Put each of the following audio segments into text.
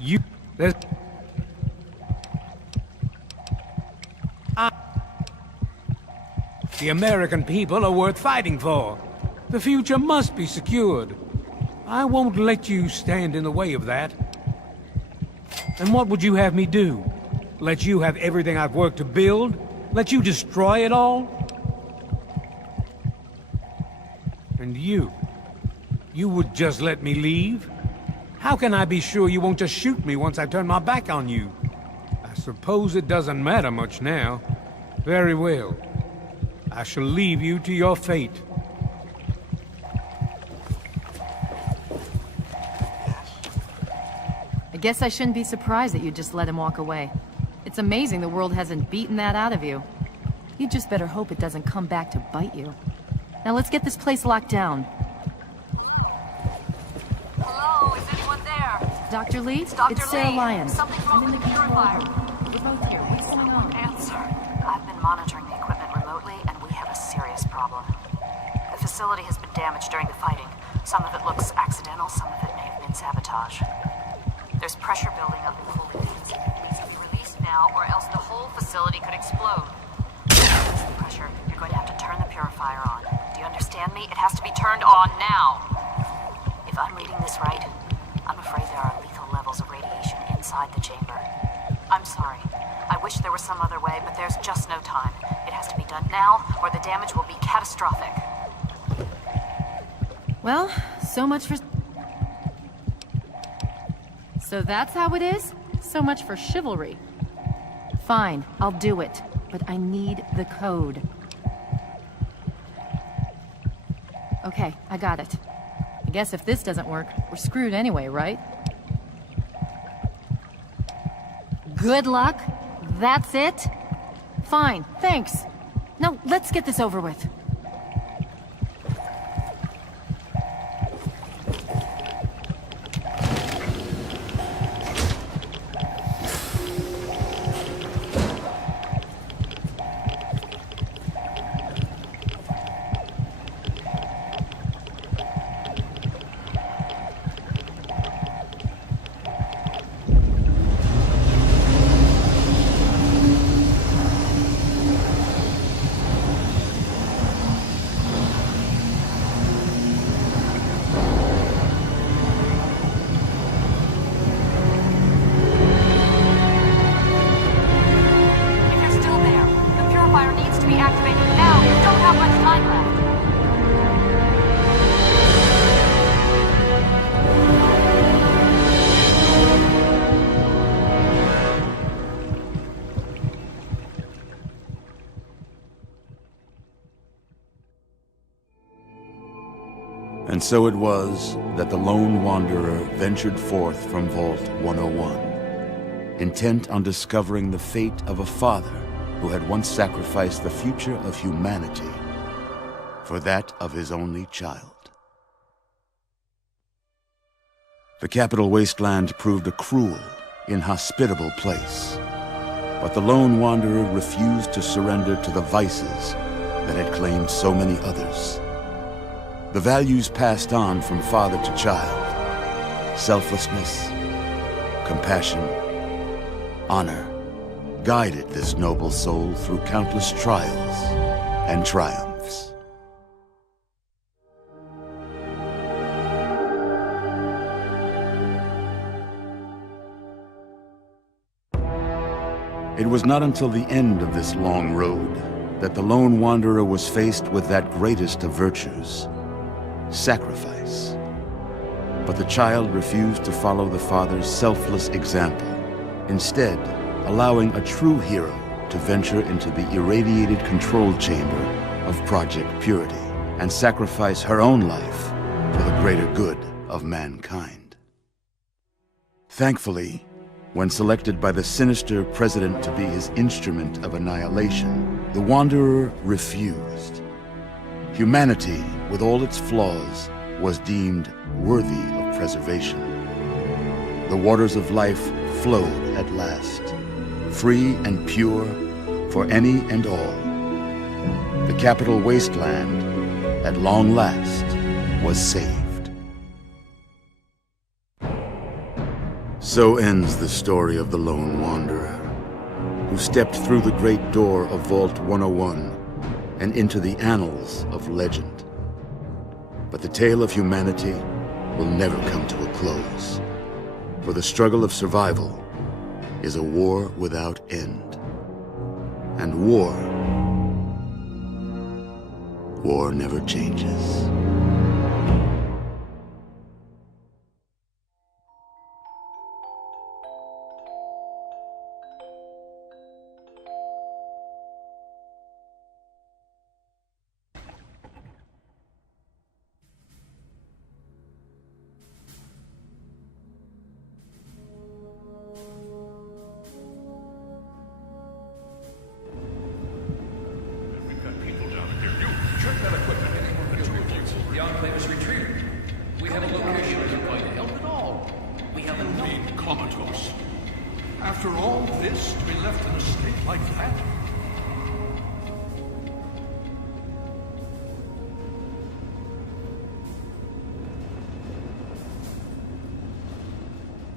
You... There's... The American people are worth fighting for. The future must be secured. I won't let you stand in the way of that. And what would you have me do? Let you have everything I've worked to build? Let you destroy it all? And you would just let me leave? How can I be sure you won't just shoot me once I turn my back on you? I suppose it doesn't matter much now. Very well. I shall leave you to your fate. I guess I shouldn't be surprised that you just let him walk away. It's amazing the world hasn't beaten that out of you. You just better hope it doesn't come back to bite you. Now let's get this place locked down. Hello, is anyone there? Dr. Lee? It's Dr. Sarah Lee. Lyon. Something's I'm wrong in with the the control Purifier. room. We're both here. What's going on? Answer. I've been monitoring the equipment remotely, and we have a serious problem. The facility has been damaged during the fighting. Some of it looks accidental, some of it may have been sabotage. There's pressure building up in the holding tanks. It needs to be released now, or else the whole facility could explode. To release the pressure, you're going to have to turn the Purifier on. Do you understand me? It has to be turned on now. If I'm reading this right, I'm afraid there are lethal levels of radiation inside the chamber. I'm sorry. I wish there was some other way, but there's just no time. It has to be done now, or the damage will be catastrophic. Well, so much for... So that's how it is? So much for chivalry. Fine, I'll do it. But I need the code. Okay, I got it. I guess if this doesn't work, we're screwed anyway, right? Good luck? That's it? Fine, thanks. Now, let's get this over with. And so it was that the lone wanderer ventured forth from Vault 101, intent on discovering the fate of a father who had once sacrificed the future of humanity for that of his only child. The capital wasteland proved a cruel, inhospitable place, but the lone wanderer refused to surrender to the vices that had claimed so many others. The values passed on from father to child, selflessness, compassion, honor, guided this noble soul through countless trials and triumphs. It was not until the end of this long road that the lone wanderer was faced with that greatest of virtues, sacrifice. But the child refused to follow the father's selfless example, instead allowing a true hero to venture into the irradiated control chamber of Project Purity and sacrifice her own life for the greater good of mankind. Thankfully, when selected by the sinister president to be his instrument of annihilation, the Wanderer refused. Humanity, with all its flaws, was deemed worthy of preservation. The waters of life flowed at last, free and pure for any and all. The capital wasteland, at long last, was saved. So ends the story of the Lone Wanderer, who stepped through the great door of Vault 101 and into the annals of legend. But the tale of humanity will never come to a close, for the struggle of survival is a war without end. And war never changes. After all this, to be left in a state like that?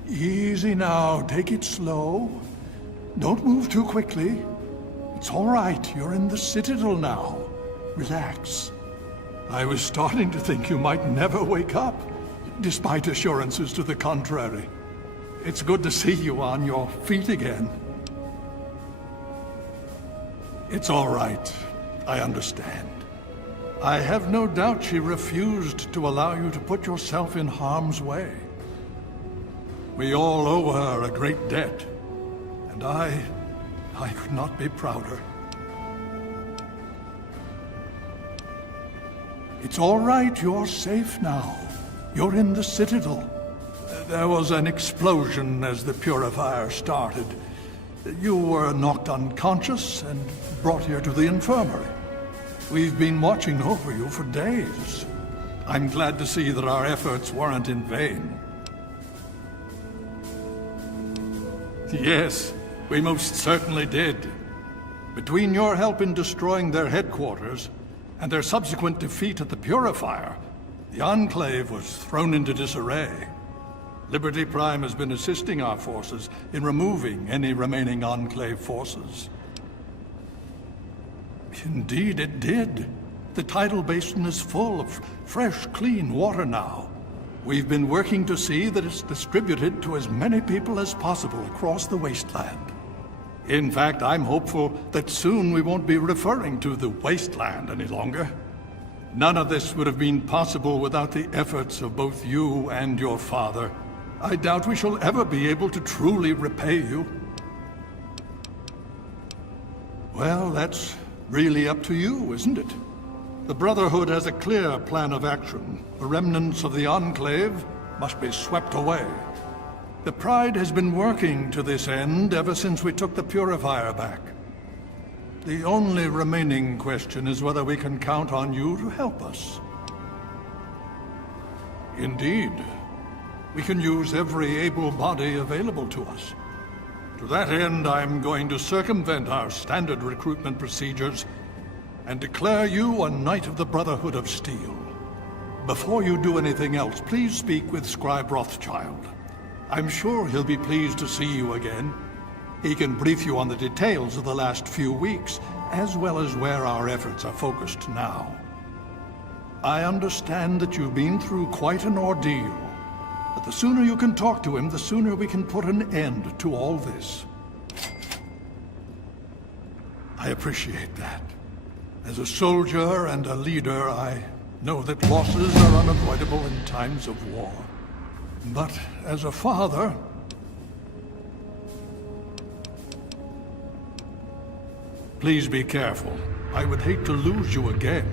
Easy now, take it slow. Don't move too quickly. It's all right, you're in the Citadel now. Relax. I was starting to think you might never wake up, despite assurances to the contrary. It's good to see you on your feet again. It's all right. I understand. I have no doubt she refused to allow you to put yourself in harm's way. We all owe her a great debt, and I could not be prouder. It's all right, you're safe now. You're in the Citadel. There was an explosion as the Purifier started. You were knocked unconscious and brought here to the infirmary. We've been watching over you for days. I'm glad to see that our efforts weren't in vain. Yes, we most certainly did. Between your help in destroying their headquarters and their subsequent defeat at the Purifier, the Enclave was thrown into disarray. Liberty Prime has been assisting our forces in removing any remaining Enclave forces. Indeed, it did. The tidal basin is full of fresh, clean water now. We've been working to see that it's distributed to as many people as possible across the wasteland. In fact, I'm hopeful that soon we won't be referring to the wasteland any longer. None of this would have been possible without the efforts of both you and your father. I doubt we shall ever be able to truly repay you. Well, that's really up to you, isn't it? The Brotherhood has a clear plan of action. The remnants of the Enclave must be swept away. The Pride has been working to this end ever since we took the Purifier back. The only remaining question is whether we can count on you to help us. Indeed. We can use every able body available to us. To that end, I'm going to circumvent our standard recruitment procedures and declare you a Knight of the Brotherhood of Steel. Before you do anything else, please speak with Scribe Rothschild. I'm sure he'll be pleased to see you again. He can brief you on the details of the last few weeks, as well as where our efforts are focused now. I understand that you've been through quite an ordeal. But the sooner you can talk to him, the sooner we can put an end to all this. I appreciate that. As a soldier and a leader, I know that losses are unavoidable in times of war. But as a father, please be careful. I would hate to lose you again.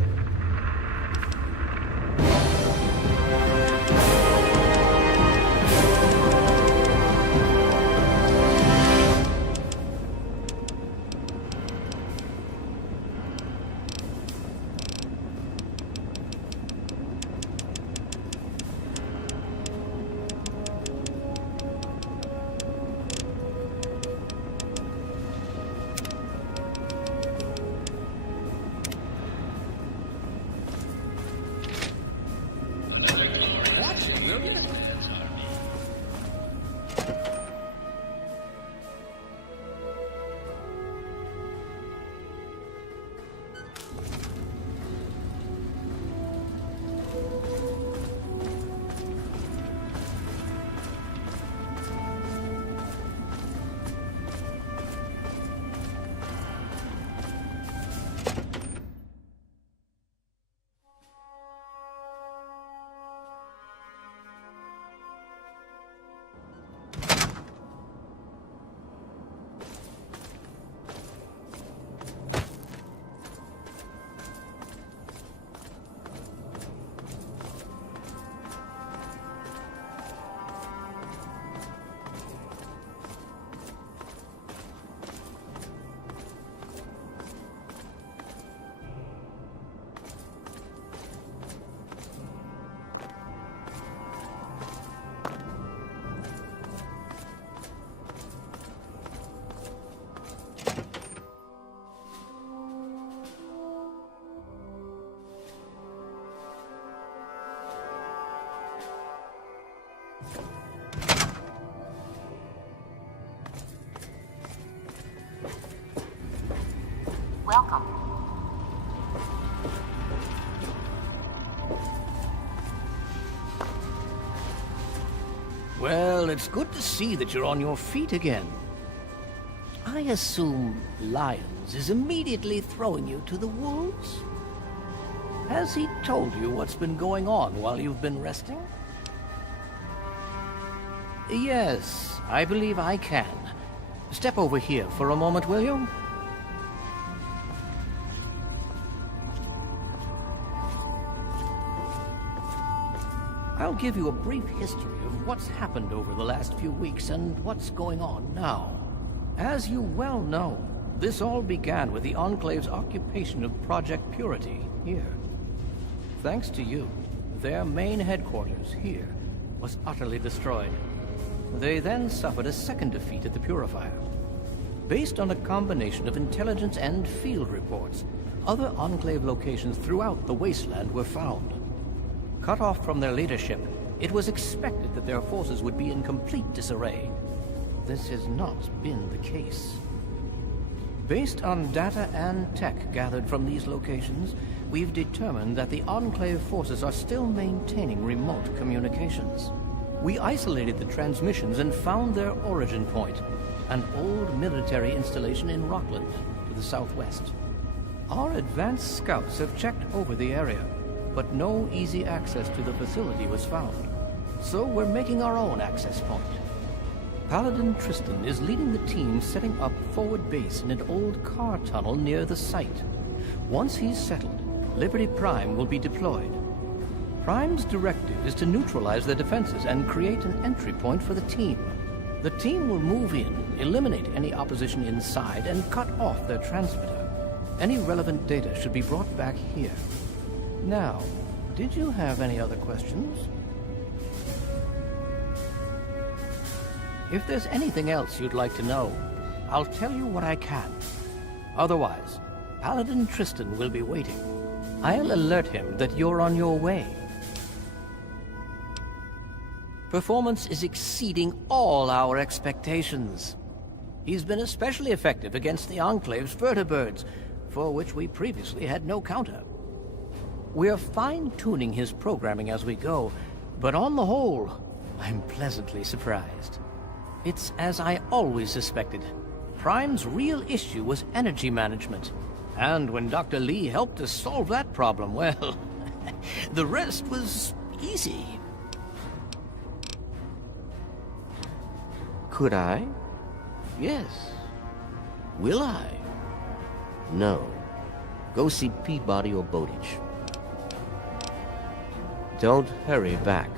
it's good to see that you're on your feet again. I assume Lyons is immediately throwing you to the wolves? Has he told you what's been going on while you've been resting? Yes, I believe I can. Step over here for a moment, will you? I'll give you a brief history of what's happened over the last few weeks and what's going on now. As you well know, this all began with the Enclave's occupation of Project Purity here. Thanks to you, their main headquarters here was utterly destroyed. They then suffered a second defeat at the Purifier. Based on a combination of intelligence and field reports, other Enclave locations throughout the wasteland were found. Cut off from their leadership, it was expected that their forces would be in complete disarray. This has not been the case. Based on data and tech gathered from these locations, we've determined that the Enclave forces are still maintaining remote communications. We isolated the transmissions and found their origin point, an old military installation in Rockland, to the southwest. Our advanced scouts have checked over the area, but no easy access to the facility was found. So we're making our own access point. Paladin Tristan is leading the team setting up forward base in an old car tunnel near the site. Once he's settled, Liberty Prime will be deployed. Prime's directive is to neutralize their defenses and create an entry point for the team. The team will move in, eliminate any opposition inside, and cut off their transmitter. Any relevant data should be brought back here. Now, did you have any other questions? If there's anything else you'd like to know, I'll tell you what I can. Otherwise, Paladin Tristan will be waiting. I'll alert him that you're on your way. Performance is exceeding all our expectations. He's been especially effective against the Enclave's vertibirds, for which we previously had no counter. We're fine-tuning his programming as we go, but on the whole, I'm pleasantly surprised. It's as I always suspected. Prime's real issue was energy management. And when Dr. Lee helped us solve that problem, well, the rest was easy. Could I? Yes. Will I? No. Go see Peabody or Bowditch. Don't hurry back.